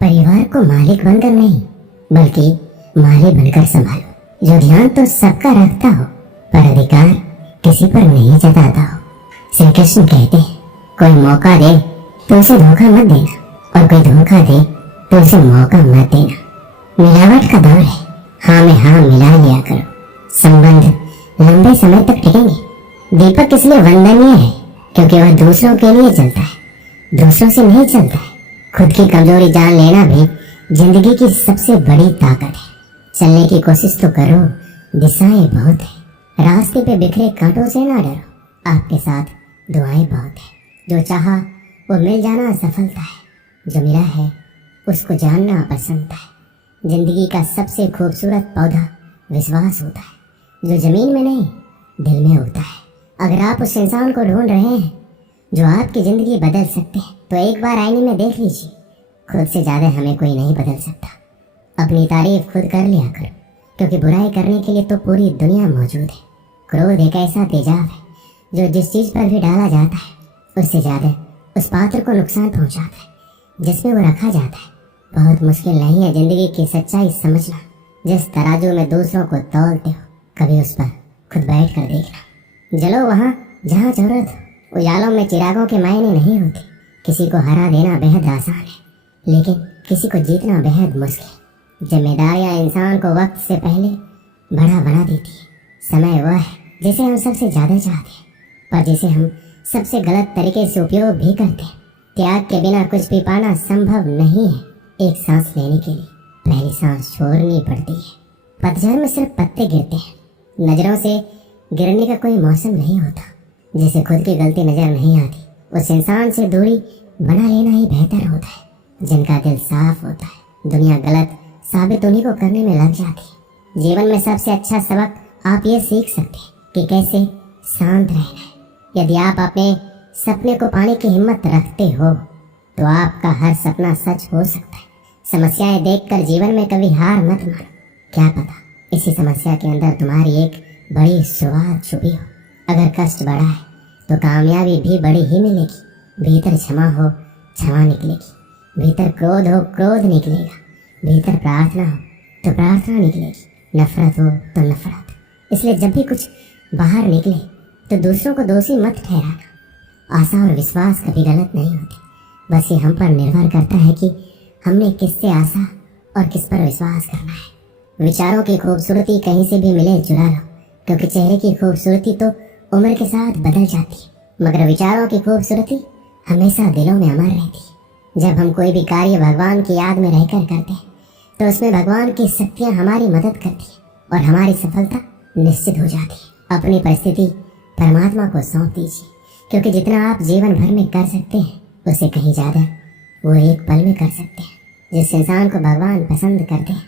परिवार को मालिक बनकर नहीं बल्कि माली बनकर संभालो, जो ध्यान तो सबका रखता हो पर अधिकार किसी पर नहीं जताता हो। श्री कृष्ण कहते हैं, कोई मौका दे तो उसे धोखा मत देना और कोई धोखा दे तो उसे मौका मत देना। मिलावट का दौर है, हाँ में हाँ मिला लिया करो, संबंध लंबे समय तक टिकेंगे। दीपक इसलिए वंदनीय है क्योंकि वह दूसरों के लिए जलता है, दूसरों से नहीं चलता है। खुद की कमजोरी जान लेना भी जिंदगी की सबसे बड़ी ताकत है। चलने की कोशिश तो करो, दिशाएं बहुत है। रास्ते पे बिखरे कांटों से ना डरो, आपके साथ दुआएं बहुत है। जो चाहा वो मिल जाना सफलता है, जो मिला है उसको जानना पसंद है। जिंदगी का सबसे खूबसूरत पौधा विश्वास होता है, जो जमीन में नहीं दिल में उगता है। अगर आप उस इंसान को ढूंढ रहे हैं जो आपकी जिंदगी बदल सकते हैं तो एक बार आईने में देख लीजिए। खुद से ज्यादा हमें कोई नहीं बदल सकता। अपनी तारीफ खुद कर लिया करो, क्योंकि बुराई करने के लिए तो पूरी दुनिया मौजूद है। क्रोध एक ऐसा तेजाब है जो जिस चीज पर भी डाला जाता है उससे ज्यादा उस पात्र को नुकसान पहुंचाता है जिसमें वो रखा जाता है। बहुत मुश्किल नहीं है जिंदगी की सच्चाई समझना। जिस तराजू में दूसरों को तौलते हो कभी उस पर खुद बैठ कर देखना। जलो वहाँ जहाँ जरूरत हो। उजालों में चिरागों के मायने नहीं होते। किसी को हरा देना बेहद आसान है, लेकिन किसी को जीतना बेहद मुश्किल। जिम्मेदारियां इंसान को वक्त से पहले बड़ा बना देती है। समय वह है जिसे हम सबसे ज्यादा चाहते हैं, पर जिसे हम सबसे गलत तरीके से उपयोग भी करते हैं। त्याग के बिना कुछ भी पाना संभव नहीं है। एक सांस लेने के लिए पहली सांस छोड़नी पड़ती है। पतझड़ में सिर्फ पत्ते गिरते हैं। नजरों से गिरने का कोई मौसम नहीं होता। जिसे खुद की गलती नजर नहीं आती उस इंसान से दूरी बना लेना ही बेहतर होता है। जिनका दिल साफ होता है दुनिया गलत साबित उन्हीं को करने में लग जाती है। जीवन में सबसे अच्छा सबक आप ये सीख सकते हैं कि कैसे शांत रहना है। यदि आप अपने सपने को पाने की हिम्मत रखते हो तो आपका हर सपना सच हो सकता है। समस्याएं देखकर जीवन में कभी हार मत मानो। क्या पता इसी समस्या के अंदर तुम्हारी एक बड़ी शुरुआत छुपी हो। अगर कष्ट बड़ा है तो कामयाबी भी बड़ी ही मिलेगी। भीतर क्षमा हो क्षमा निकलेगी। भीतर क्रोध हो क्रोध निकलेगा। भीतर प्रार्थना हो तो प्रार्थना निकलेगी। नफरत हो तो नफरत। इसलिए जब भी कुछ बाहर निकले तो दूसरों को दोषी मत ठहराना। आशा और विश्वास कभी गलत नहीं होते। बस ये हम पर निर्भर करता है कि हमने किससे आशा और किस पर विश्वास करना है। विचारों की खूबसूरती कहीं से भी मिले चुरा लो, क्योंकि चेहरे की खूबसूरती तो उम्र के साथ बदल जाती है, मगर विचारों की खूबसूरती हमेशा दिलों में अमर रहती है। जब हम कोई भी कार्य भगवान की याद में रहकर करते हैं तो उसमें भगवान की शक्तियाँ हमारी मदद करती है और हमारी सफलता निश्चित हो जाती है। अपनी परिस्थिति परमात्मा को सौंप दीजिए, क्योंकि जितना आप जीवन भर में कर सकते हैं उससे कहीं ज़्यादा वो एक पल में कर सकते हैं। जिस इंसान को भगवान पसंद करते हैं,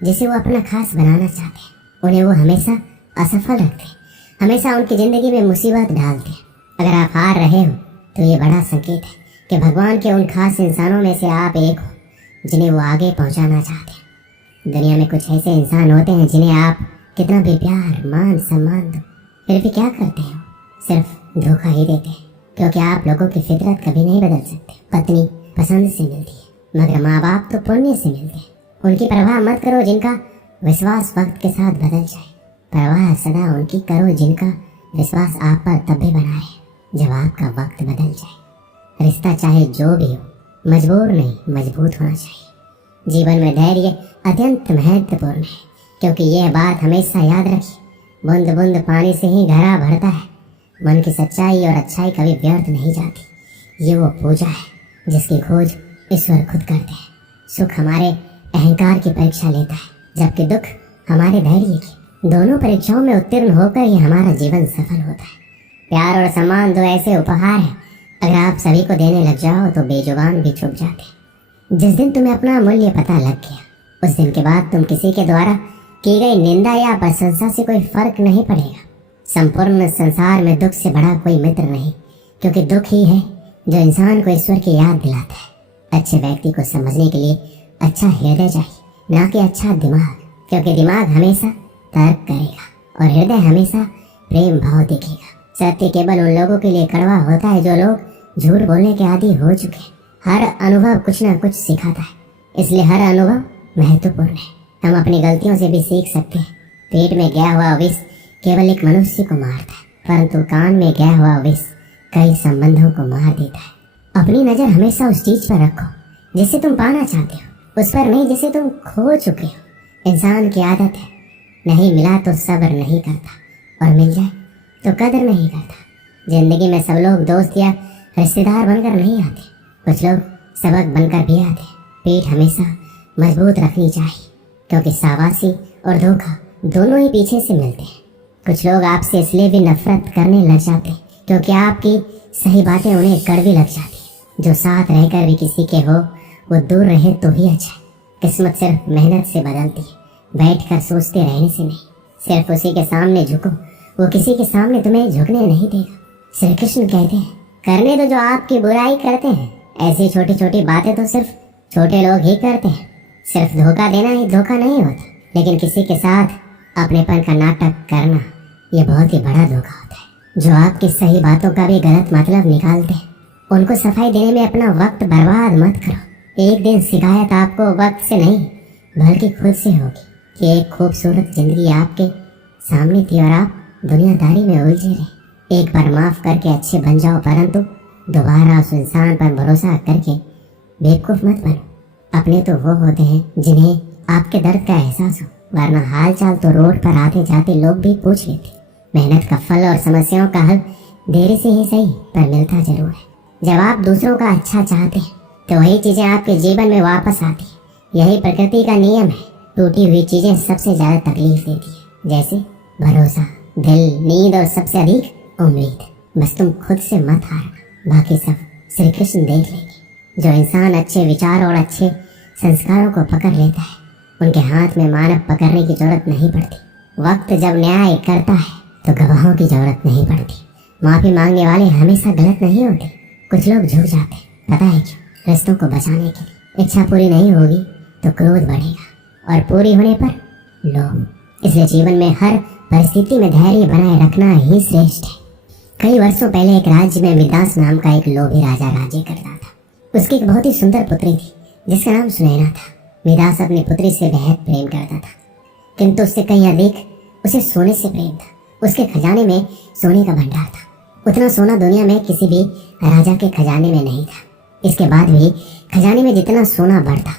जिसे वो अपना खास बनाना चाहते हैं, उन्हें वो हमेशा असफल रखते हैं, हमेशा उनकी ज़िंदगी में मुसीबत डालते हैं। अगर आप हार रहे हो तो ये बड़ा संकेत है कि भगवान के उन खास इंसानों में से आप एक हो जिन्हें वो आगे पहुंचाना चाहते हैं। दुनिया में कुछ ऐसे इंसान होते हैं जिन्हें आप कितना भी प्यार मान सम्मान दो फिर भी क्या करते हो, सिर्फ धोखा ही देते हैं, क्योंकि आप लोगों की फितरत कभी नहीं बदल सकते। पत्नी पसंद से मिलती है मगर माँ बाप तो पुण्य से मिलते हैं। उनकी परवाह मत करो जिनका विश्वास वक्त के साथ बदल जाए। परवाह सदा उनकी करो जिनका विश्वास आप पर तब भी बना रहे जब आपका वक्त बदल जाए। रिश्ता चाहे जो भी हो मजबूर नहीं मजबूत होना चाहिए। जीवन में धैर्य अत्यंत महत्वपूर्ण है, क्योंकि यह बात हमेशा याद रखिए, बूंद बूंद पानी से ही घड़ा भरता है। मन की सच्चाई और अच्छाई कभी व्यर्थ नहीं जाती। ये वो पूजा है जिसकी खोज ईश्वर खुद करते हैं। सुख हमारे अहंकार की परीक्षा लेता है, जबकि दुख हमारे धैर्य की। दोनों परीक्षाओं में उत्तीर्ण होकर ही हमारा जीवन सफल होता है। प्यार और सम्मान दो ऐसे उपहार हैं, अगर आप सभी को देने लग जाओ तो बेजुबान भी छुप जाते हैं। जिस दिन तुम्हें अपना मूल्य पता लग गया उस दिन के बाद तुम किसी के द्वारा की गई निंदा या प्रशंसा से कोई फर्क नहीं पड़ेगा। संपूर्ण संसार में दुख से बड़ा कोई मित्र नहीं, क्योंकि दुख ही है जो इंसान को ईश्वर की याद दिलाता है। अच्छे व्यक्ति को समझने के लिए अच्छा हृदय चाहिए, ना कि अच्छा दिमाग, क्योंकि दिमाग हमेशा तर्क करेगा और हृदय हमेशा प्रेम भाव देखेगा। सत्य केवल उन लोगों के लिए कड़वा होता है जो लोग झूठ बोलने के आदी हो चुके हैं। हर अनुभव कुछ ना कुछ सिखाता है, इसलिए हर अनुभव महत्वपूर्ण है। हम अपनी गलतियों से भी सीख सकते हैं। पेट में गया हुआ विष केवल एक मनुष्य को मारता है, परंतु कान में गया हुआ विष कई संबंधों को मार देता है। अपनी नजर हमेशा उस चीज पर रखो जिसे तुम पाना चाहते हो, उस पर नहीं जिसे तुम खो चुके हो। इंसान की आदत है, नहीं मिला तो सब्र नहीं करता और मिल जाए तो कदर नहीं करता। जिंदगी में सब लोग दोस्त या रिश्तेदार बनकर नहीं आते, कुछ लोग सबक बनकर भी आते। पेट हमेशा मजबूत रखनी चाहिए, क्योंकि शाबाशी और धोखा दोनों ही पीछे से मिलते हैं। कुछ लोग आपसे इसलिए भी नफरत करने लग जाते हैं क्योंकि आपकी सही बातें उन्हें कड़वी लग जाती है। जो साथ रहकर भी किसी के हो वो दूर रहे तो ही अच्छा है। किस्मत सिर्फ मेहनत से बदलती है, बैठकर सोचते रहने से नहीं। सिर्फ उसी के सामने झुको, वो किसी के सामने तुम्हें झुकने नहीं देगा। श्री कृष्ण कहते हैं, करने दो जो आपकी बुराई करते हैं। ऐसी छोटी छोटी बातें तो सिर्फ छोटे लोग ही करते हैं। सिर्फ धोखा देना ही धोखा नहीं होता, लेकिन किसी के साथ अपनेपन का नाटक करना ये बहुत ही बड़ा धोखा होता है। जो आपकी सही बातों का भी गलत मतलब निकालते हैं, उनको सफाई देने में अपना वक्त बर्बाद मत करो। एक दिन शिकायत आपको वक्त से नहीं बल्कि खुद से होगी कि एक खूबसूरत जिंदगी आपके सामने थी और आप दुनियादारी में उलझे रहे। एक बार माफ करके अच्छे बन जाओ, परंतु दोबारा उस इंसान पर भरोसा करके बेवकूफ मत बनो। अपने तो वो होते हैं जिन्हें आपके दर्द का एहसास हो, वरना हाल चाल तो रोड पर आते जाते लोग भी पूछ लेते। मेहनत का फल और समस्याओं का हल देरी से ही सही पर मिलता जरूर है। जब आप दूसरों का अच्छा चाहते हैं तो वही चीजें आपके जीवन में वापस आती है। यही प्रकृति का नियम है। टूटी हुई चीजें सबसे ज्यादा तकलीफ देती है, जैसे भरोसा, दिल, नींद और सबसे अधिक उम्मीद। बस तुम खुद से मत हारना, बाकी सब श्री कृष्ण देख लेंगे। जो इंसान अच्छे विचार और अच्छे संस्कारों को पकड़ लेता है, उनके हाथ में मानव पकड़ने की जरूरत नहीं पड़ती। वक्त जब न्याय करता है तो गवाहों की जरूरत नहीं पड़ती। माफी मांगने वाले हमेशा गलत नहीं होते। कुछ लोग झुक जाते हैं, पता है क्यों? रिश्तों को बचाने के लिए। इच्छा पूरी नहीं होगी तो क्रोध बढ़ेगा और पूरी होने पर लोभ। इसलिए जीवन में हर परिस्थिति में धैर्य बनाए रखना ही श्रेष्ठ है। कई वर्षों पहले एक राज्य में मिदास नाम का एक लोभी राजा राज्य करता था। उसकी एक बहुत ही सुंदर पुत्री थी जिसका नाम सुनैना था। मिदास अपनी पुत्री से बेहद प्रेम करता था, किंतु उससे कहीं अधिक उसे सोने से प्रेम था। उसके खजाने में सोने का भंडार था। उतना सोना दुनिया में किसी भी राजा के खजाने में नहीं था। इसके बाद भी खजाने में जितना सोना बढ़ता,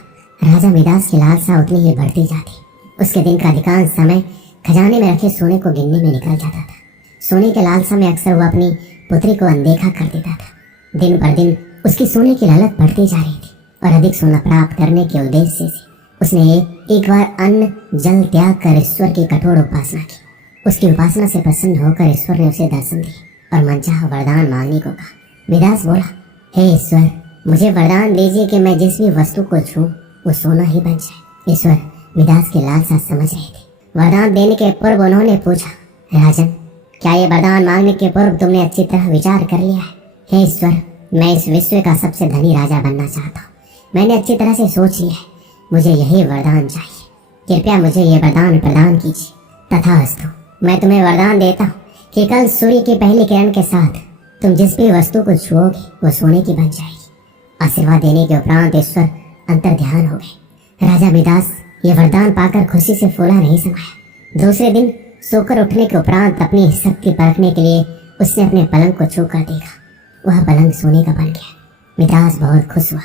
राजा मिदास की लालसा उतनी ही बढ़ती जाती। उसके दिन का अधिकांश समय खजाने में रखे सोने को गिनने में निकल जाता था। सोने के लालसा में अक्सर वो अपनी पुत्री को अनदेखा कर देता था। दिन पर दिन उसकी सोने की लालच बढ़ती जा रही थी और अधिक सोना प्राप्त करने के उद्देश्य से उसने एक बार अन्न जल त्याग कर ईश्वर की कठोर उपासना की। उसकी उपासना से प्रसन्न होकर ईश्वर ने उसे दर्शन दिए और मनचाहा वरदान मांगने को कहा। मिदास बोला, हे ईश्वर, मुझे वरदान दीजिए कि मैं जिस भी वस्तु को छूं वो सोना ही बन जाए। ईश्वर मिदास की लालसा समझ रहे थे। वरदान देने के पूर्व उन्होंने पूछा, राजन, क्या ये वरदान मांगने के पूर्व तुमने अच्छी तरह विचार कर लिया है? हे ईश्वर, मैं इस विश्व का सबसे धनी राजा बनना चाहता हूँ। मैंने अच्छी तरह से सोच लिया है, मुझे यही वरदान चाहिए। कृपया मुझे ये वरदान प्रदान कीजिए। तथास्तु, मैं तुम्हें वरदान देता हूँ कि कल सूर्य की पहली किरण के साथ तुम जिस भी वस्तु को छुओगे वो सोने की बन जाएगी। आशीर्वाद देने के उपरांत ईश्वर अंतर ध्यान हो गए। राजा मिदास ये वरदान पाकर खुशी से फूला नहीं समाया। दूसरे दिन सोकर उठने के उपरांत अपनी शक्ति परखने के लिए उसने अपने पलंग को छू कर देखा। वह पलंग सोने का बन गया। मिदास बहुत खुश हुआ।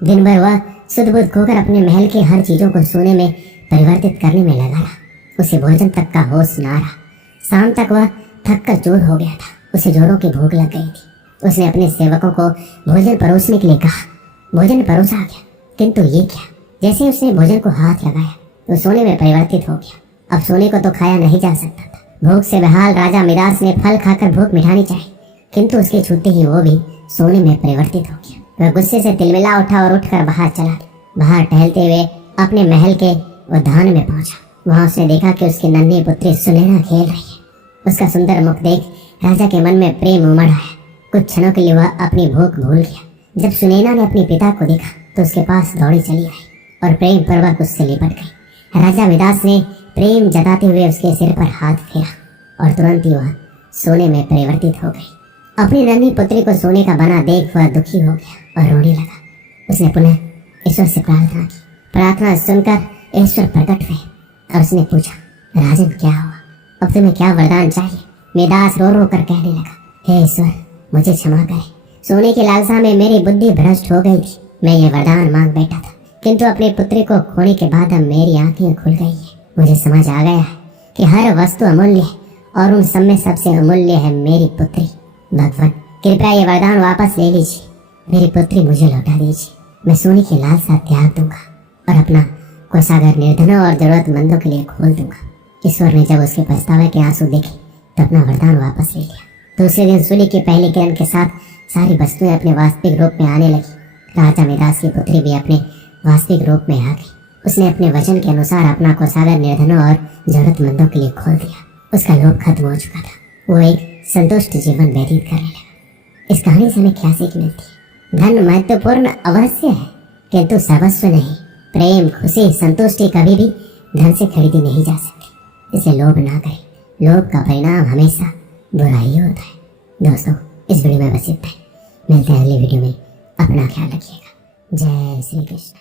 दिन भर वह सुध बुध खोकर अपने महल के हर चीजों को सोने में परिवर्तित करने में लगा रहा। उसे भोजन तक का होश ना रहा। शाम तक वह थक कर चूर हो गया था। उसे जोरों की भूख लग गई थी। उसने अपने सेवकों को भोजन परोसने के लिए कहा। भोजन परोसा गया, किंतु ये क्या, जैसे ही उसने भोजन को हाथ लगाया तो सोने में परिवर्तित हो गया। अब सोने को तो खाया नहीं जा सकता था। भूख से बेहाल राजा मिदास ने फल खाकर भूख मिटानी चाहिए, किंतु उसके छूते ही वो भी सोने में परिवर्तित हो गया। वह गुस्से से तिलमिला उठा और उठकर बाहर चला गया। बाहर टहलते हुए अपने महल के उद्यान में पहुंचा। वहां उसने देखा कि उसकी नन्ही पुत्री सुनैना खेल रही है। उसका सुंदर मुख देख राजा के मन में प्रेम उमड़ आया। कुछ क्षणों के लिए वह अपनी भूख भूल गया। जब सुनैना ने अपने पिता को देखा तो उसके पास दौड़ी चली आई और प्रेम पूर्वक उससे लिपट गई। राजा मिदास ने प्रेम जताते हुए उसके सिर पर हाथ फेरा और तुरंत ही वह सोने में परिवर्तित हो गई। अपनी नन्ही पुत्री को सोने का बना देख वह दुखी हो गया और रोने लगा। उसने पुनः ईश्वर से प्रार्थना की, प्रार्थना सुनकर ईश्वर प्रकट हुए और उसने पूछा, राजन क्या हुआ, अब तुम्हें क्या वरदान चाहिए? मेदास रो रो कर कहने लगा, हे ईश्वर मुझे क्षमा करें, सोने की लालसा में मेरी बुद्धि भ्रष्ट हो गई थी। मैं ये वरदान मांग बैठा था, किंतु अपने पुत्री को खोने के बाद अब मेरी आंखें खुल गई है। मुझे समझ आ गया है कि हर वस्तु अमूल्य है और उन सब में सबसे अमूल्य है मेरी पुत्री। भगवान कृपया ये वरदान वापस ले लीजिए, मेरी पुत्री मुझे लौटा दीजिए। मैं सोने की लालसा त्याग दूंगा और अपना कोषागार निर्धनों और जरूरतमंदों के लिए खोल दूंगा। ईश्वर ने जब उसके पछतावे के आंसू देखे तो अपना वरदान वापस ले लिया। दूसरे दिन सूर्य की पहली किरण के साथ सारी वस्तुएं अपने वास्तविक रूप में आने लगी। राजा मेदास की पुत्री भी अपने वास्तविक रूप में आ गई। उसने अपने वचन के अनुसार अपना कोषागार निर्धनों और जरूरतमंदों के लिए खोल दिया। उसका लोभ खत्म हो चुका था। वो एक संतुष्ट जीवन व्यतीत करने लगा। इस कहानी से हमें क्या सीख मिलती है? धन महत्वपूर्ण अवश्य है, किंतु सर्वस्व नहीं। प्रेम, खुशी, संतुष्टि कभी भी धन से खरीदी नहीं जा सकती। इसे लोभ ना करें। लोभ का परिणाम हमेशा बुराई होता है। दोस्तों, इस वीडियो में बस इतना ही। मिलते हैं अगली वीडियो में। अपना ख्याल रखिएगा। जय श्री कृष्ण।